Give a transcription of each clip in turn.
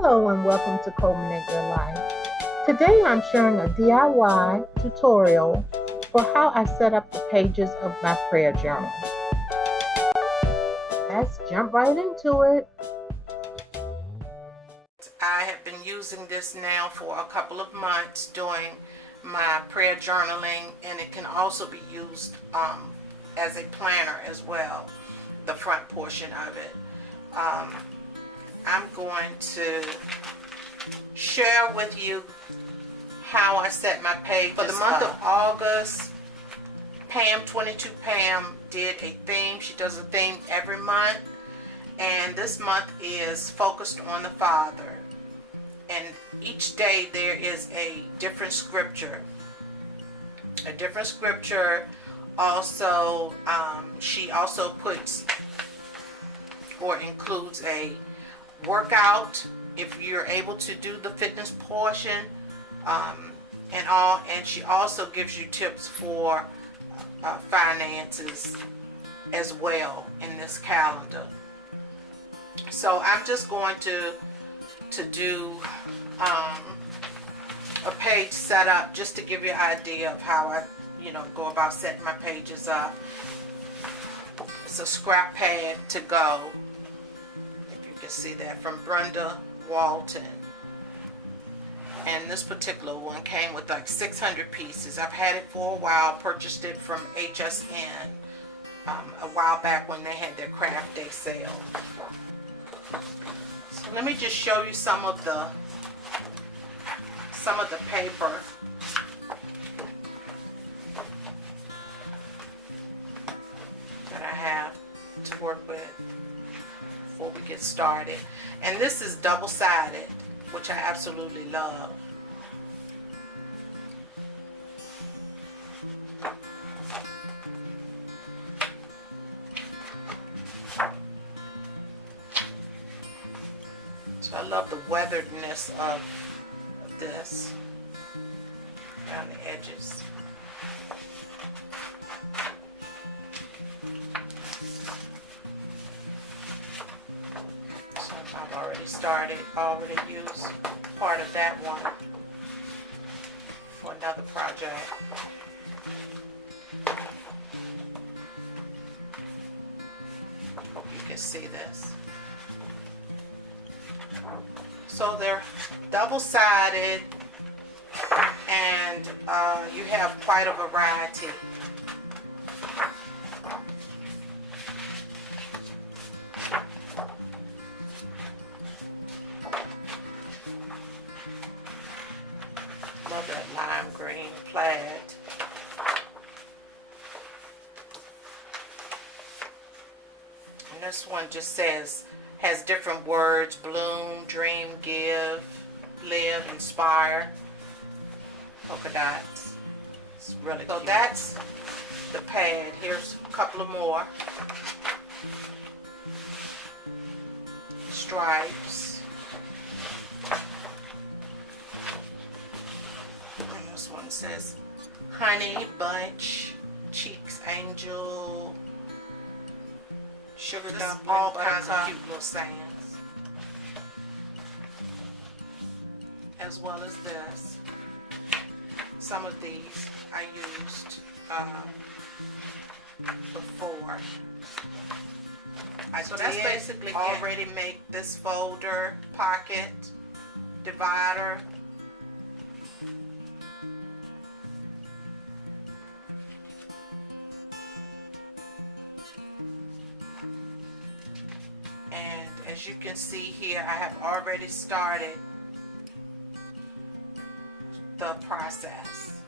Hello and welcome to Culminate Your Life. Today I'm sharing a DIY tutorial for how I set up the pages of my prayer journal. Let's jump right into it. I have been using this now for a couple of months doing my prayer journaling, and it can also be used as a planner as well, the front portion of it. I'm going to share with you how I set my pages for the month of August. Pam, 22 Pam, did a theme. She does a theme every month, and this month is focused on the Father. And each day there is a different scripture. Also, she also puts or includes a workout if you're able to do the fitness portion, and she also gives you tips for finances as well in this calendar. So I'm just going to do a page setup just to give you an idea of how I go about setting my pages up. It's a scrap pad to go, if you can see that, from Brenda Walton. And this particular one came with like 600 pieces. I've had it for a while, purchased it from HSN a while back when they had their craft day sale. So let me just show you some of the paper. That I have to work with before we get started. And this is double-sided, which I absolutely love. So I love the weatheredness of this around the edges. So I've already used part of that one for another project. Hope you can see this. So they're double-sided, and you have quite a variety. Love that lime green plaid. And this one just has different words: bloom, dream, give, live, inspire, polka dots. It's really cute. So that's the pad. Here's a couple of more stripes. And this one says honey, bunch, cheeks, angel, sugar dumpling, all kinds of cute little sayings. As well as this. Some of these I used before. So that's basically already make this folder, pocket, divider. And as you can see here, I have already started the process.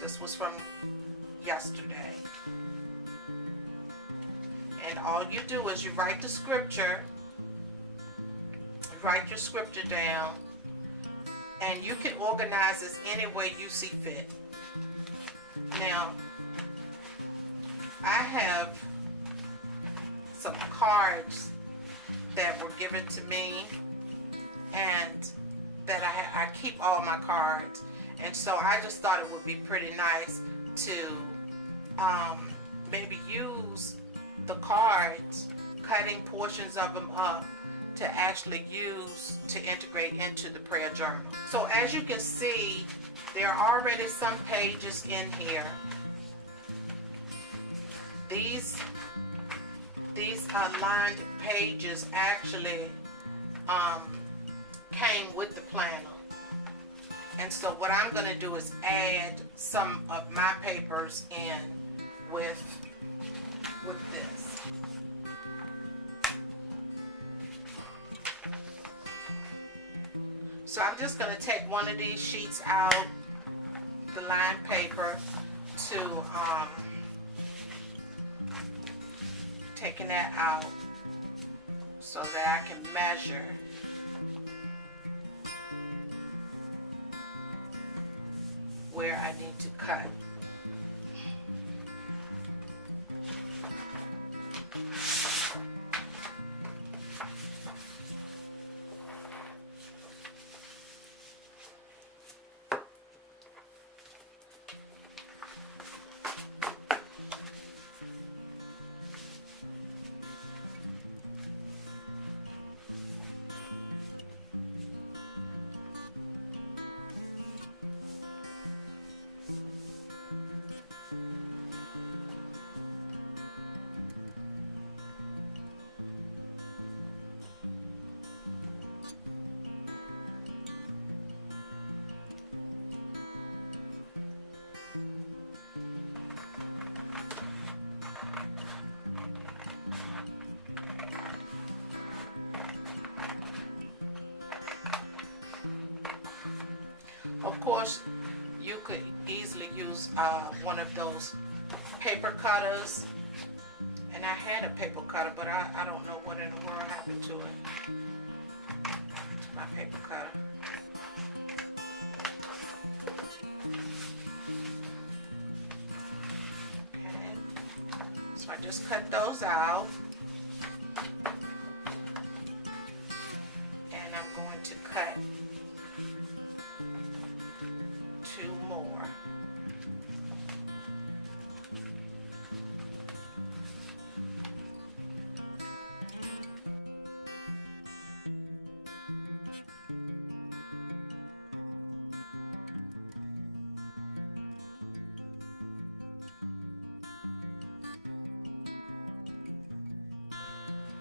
This was from yesterday. And all you do is you write the scripture, you write your scripture down, and you can organize this any way you see fit. Now, I have some cards that were given to me, and that I keep all my cards, and so I just thought it would be pretty nice to maybe use the cards, cutting portions of them up to actually use to integrate into the prayer journal. So as you can see, there are already some pages in here. These lined pages actually came with the planner. And so what I'm going to do is add some of my papers in with this. So I'm just going to take one of these sheets out, the lined paper, to taking that out so that I can measure where I need to cut. Of course, you could easily use one of those paper cutters. And I had a paper cutter, but I don't know what in the world happened to it. My paper cutter. Okay. So I just cut those out. And I'm going to cut 2 more.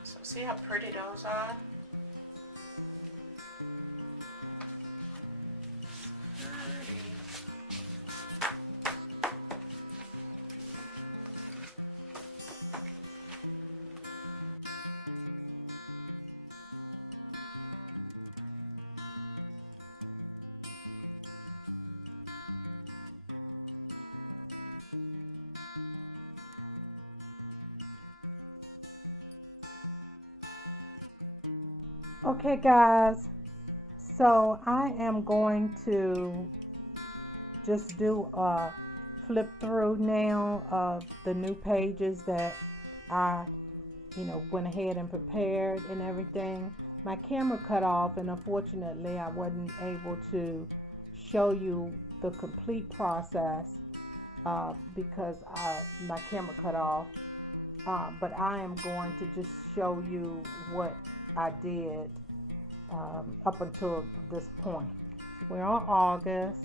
So see how pretty those are? Okay guys, so I am going to just do a flip through now of the new pages that I went ahead and prepared and everything. My camera cut off, and unfortunately I wasn't able to show you the complete process because my camera cut off, but I am going to just show you what I did up until this point. We're on August.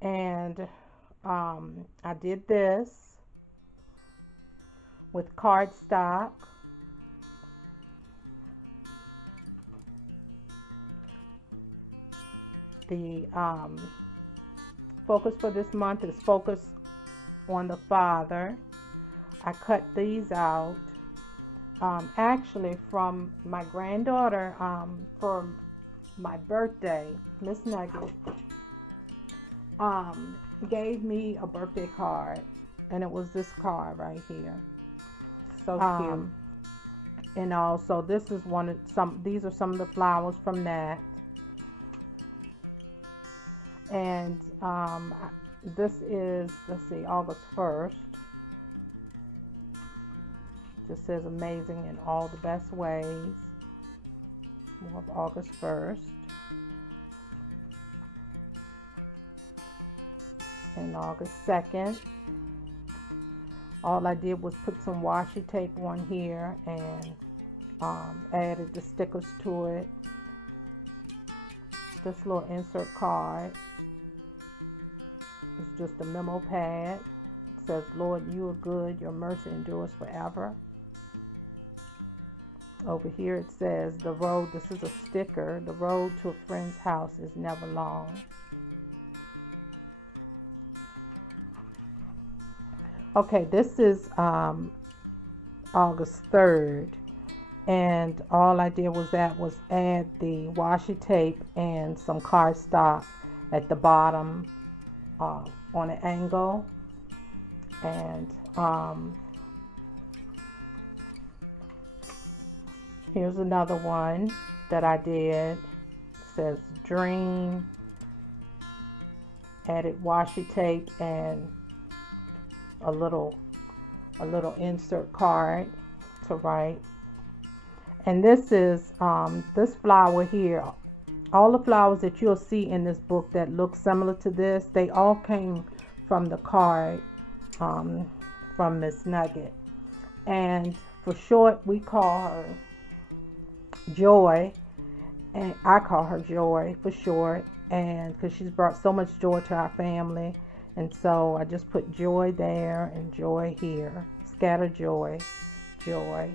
And I did this with cardstock. The focus for this month is focus on the Father. I cut these out actually from my granddaughter for my birthday. Miss Nugget gave me a birthday card, and it was this card right here. So cute. And also this is these are some of the flowers from that. And this is, let's see, August 1st. Just says amazing in all the best ways. More of August 1st. and August 2nd. All I did was put some washi tape on here and added the stickers to it. This little insert card, it's just a memo pad. It says, Lord, you are good, your mercy endures forever. Over here it says, the road, this is a sticker, the road to a friend's house is never long. Okay, this is August 3rd, and all I did was add the washi tape and some cardstock at the bottom on an angle. And here's another one that I did. It says dream. Added washi tape and a little insert card to write. And this is this flower here. All the flowers that you'll see in this book that look similar to this, they all came from the card from Miss Nugget. And for short, we call her Joy, and I call her Joy for short, and because she's brought so much joy to our family. And so I just put joy there and joy here. Scatter joy, joy.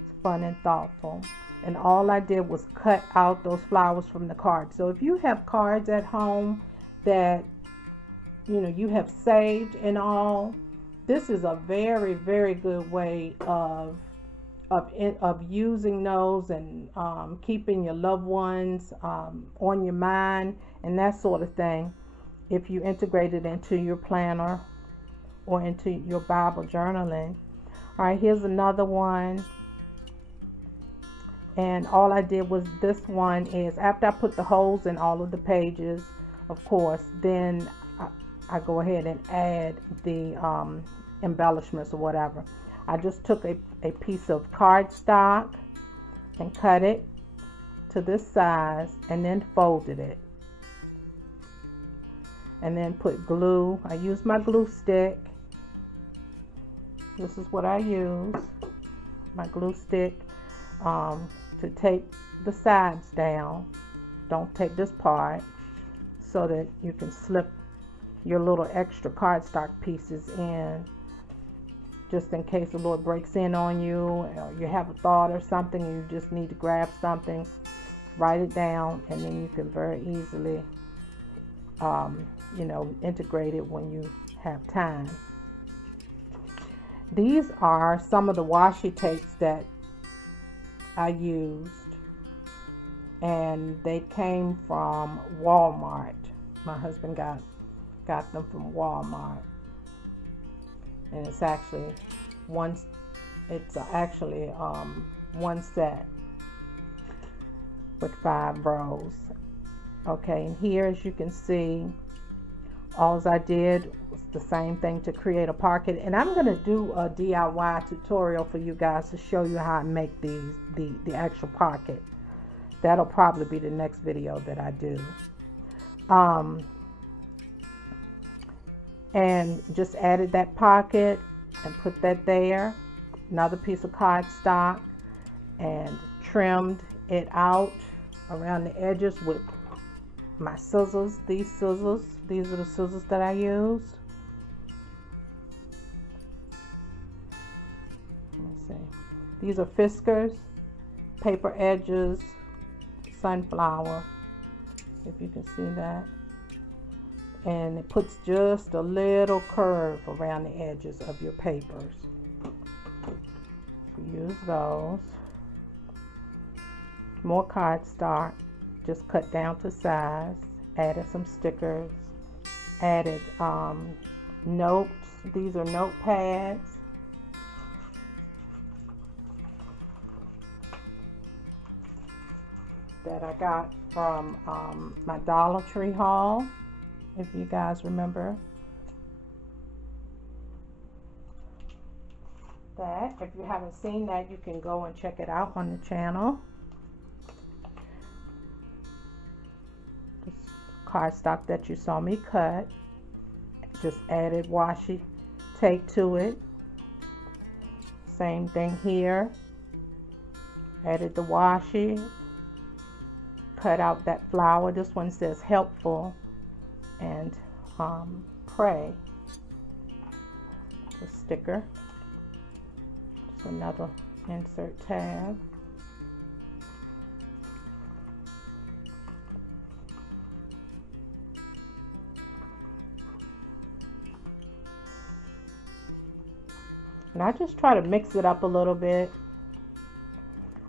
It's fun and thoughtful. And all I did was cut out those flowers from the card. So if you have cards at home that you have saved and all, this is a very, very good way of using those and keeping your loved ones on your mind and that sort of thing. If you integrate it into your planner or into your Bible journaling. All right, here's another one. And all I did was, this one is, after I put the holes in all of the pages, of course, then I go ahead and add the embellishments or whatever. I just took a piece of cardstock and cut it to this size and then folded it. And then put glue. I use my glue stick. This is what I use. My glue stick to tape the sides down. Don't tape this part, so that you can slip your little extra cardstock pieces in, just in case the Lord breaks in on you, or you have a thought or something, you just need to grab something, write it down, and then you can very easily integrate it when you have time. These are some of the washi tapes that I used, and they came from Walmart. My husband got them from Walmart, and it's actually one set with 5 rows. Okay, and here, as you can see, all I did was the same thing to create a pocket. And I'm going to do a DIY tutorial for you guys to show you how I make the actual pocket. That'll probably be the next video that I do. And just added that pocket and put that there. Another piece of cardstock, and trimmed it out around the edges with my scissors. These are the scissors that I use. Let's see. These are Fiskars, paper edges, sunflower, if you can see that. And it puts just a little curve around the edges of your papers. Use those. More cardstock, just cut down to size. Added some stickers. Added notes. These are notepads. That I got from my Dollar Tree haul, if you guys remember that. If you haven't seen that, you can go and check it out on the channel. This cardstock that you saw me cut. just added washi tape to it. Same thing here. Added the washi. Cut out that flower. This one says helpful and pray. The sticker. Just another insert tab. And I just try to mix it up a little bit.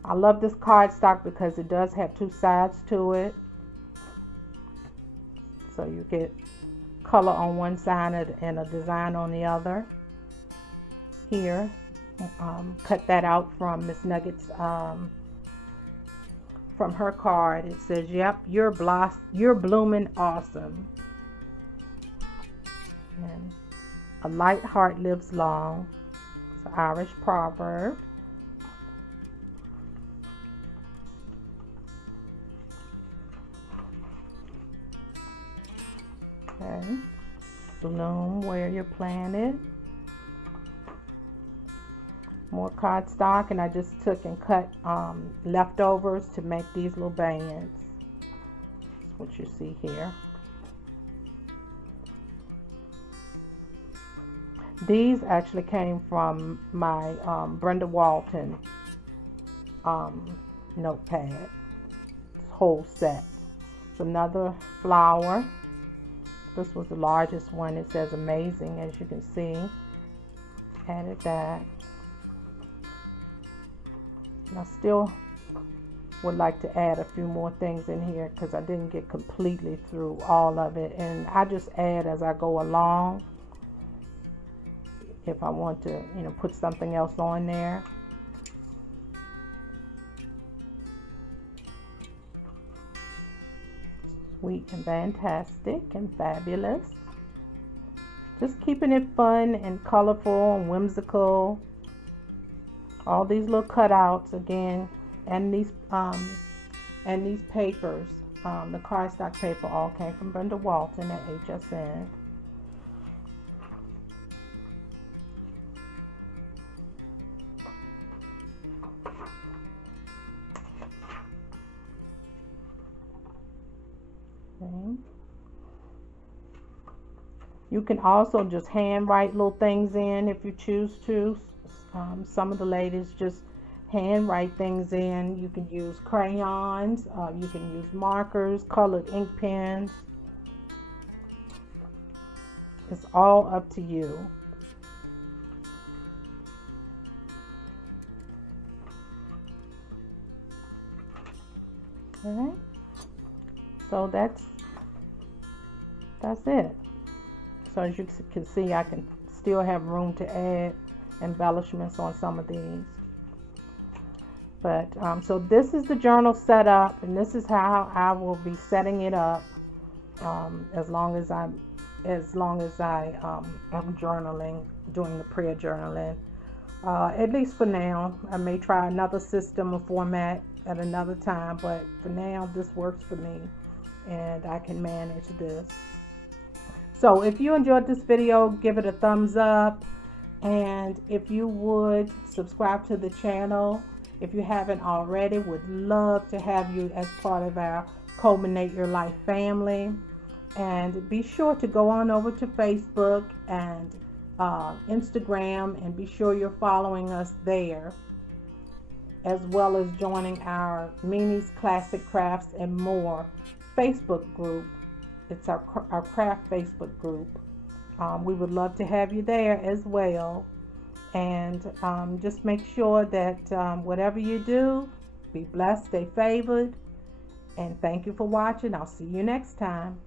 I love this cardstock because it does have two sides to it. So you get color on one side and a design on the other. Here, cut that out from Miss Nugget's, from her card. It says, "Yep, you're blooming awesome." And a light heart lives long. It's an Irish proverb. Okay, bloom where you're planted. More cardstock, and I just took and cut leftovers to make these little bands. That's what you see here. These actually came from my Brenda Walton notepad. This whole set. It's another flower. This was the largest one. It says amazing, as you can see. Added that. And I still would like to add a few more things in here because I didn't get completely through all of it. And I just add as I go along. If I want to, put something else on there. Sweet and fantastic and fabulous. Just keeping it fun and colorful and whimsical. All these little cutouts again, and these papers, the cardstock paper all came from Brenda Walton at HSN. Okay. You can also just hand write little things in if you choose to. Some of the ladies just hand write things in. You can use crayons, you can use markers, colored ink pens. It's all up to you. Alright, so that's it. So as you can see, I can still have room to add embellishments on some of these. But so this is the journal setup, and this is how I will be setting it up as long as I am journaling, doing the prayer journaling. At least for now. I may try another system or format at another time, but for now this works for me and I can manage this. So if you enjoyed this video, give it a thumbs up. And if you would subscribe to the channel, if you haven't already, would love to have you as part of our Culminate Your Life family. And be sure to go on over to Facebook and Instagram, and be sure you're following us there, as well as joining our Mimi's Classic Crafts and More Facebook group. It's our craft Facebook group. We would love to have you there as well. And just make sure that whatever you do, be blessed, stay favored. And thank you for watching. I'll see you next time.